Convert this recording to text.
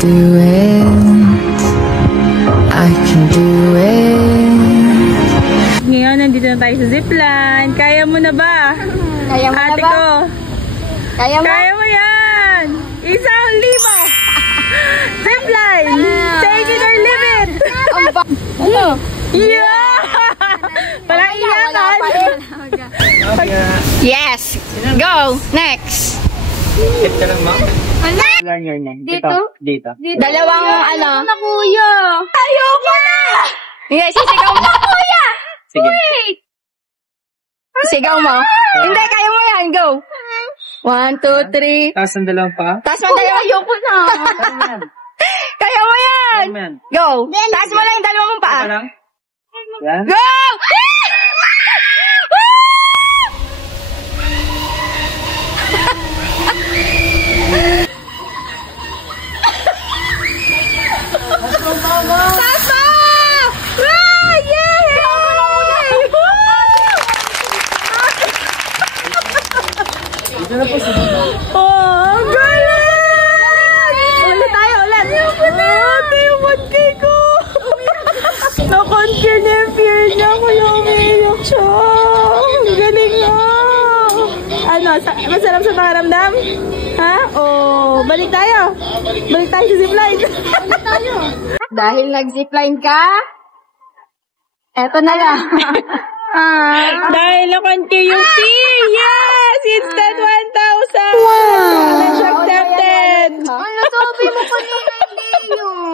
do it. I can do it. Ngayon, nandito na tayo sa zipline. Kaya mo na ba? Kaya mo Ate na ba? ko. Kaya mo? Kaya mo yan! 1,000! Zipline! Take it or leave it! Ano? Yeah! Parang iyakan! Yes! Go! Next! Ito lang, ma'am. Learn your name. Dito. Dalawang ano? Na kuya! Ayoko na! Yes, sisigaw mo. Kuya! Sige. Wait! Sigaw mo. Hindi, kaya mo yan. Go! 1, 2, 3. Tapos ang dalawang pa. Taas mo tayo. Ayoko na. Kaya mo yan. Amen. Go! Taas mo lang yung dalawang mong paa. Ito lang. Yan. Go! Papa! Ah! Yay! Dito na po sa Oh, galing! Ulit tayo, ulit. Ate, yung 1K ko! Na-conquer na yung fear niya. Kuya, umiiyak siya. Ang galing na. Ano, masarap sa pakaramdam? Ha? Oh, balik tayo. Balik tayo sa zipline. Balik tayo. Dahil nag-zipline ka, eto na lang. Dahil na-conquer yung fear. Yes! Instant 1,000! Wow! Challenge accepted! Ano, sabi mo kanina hindi yun.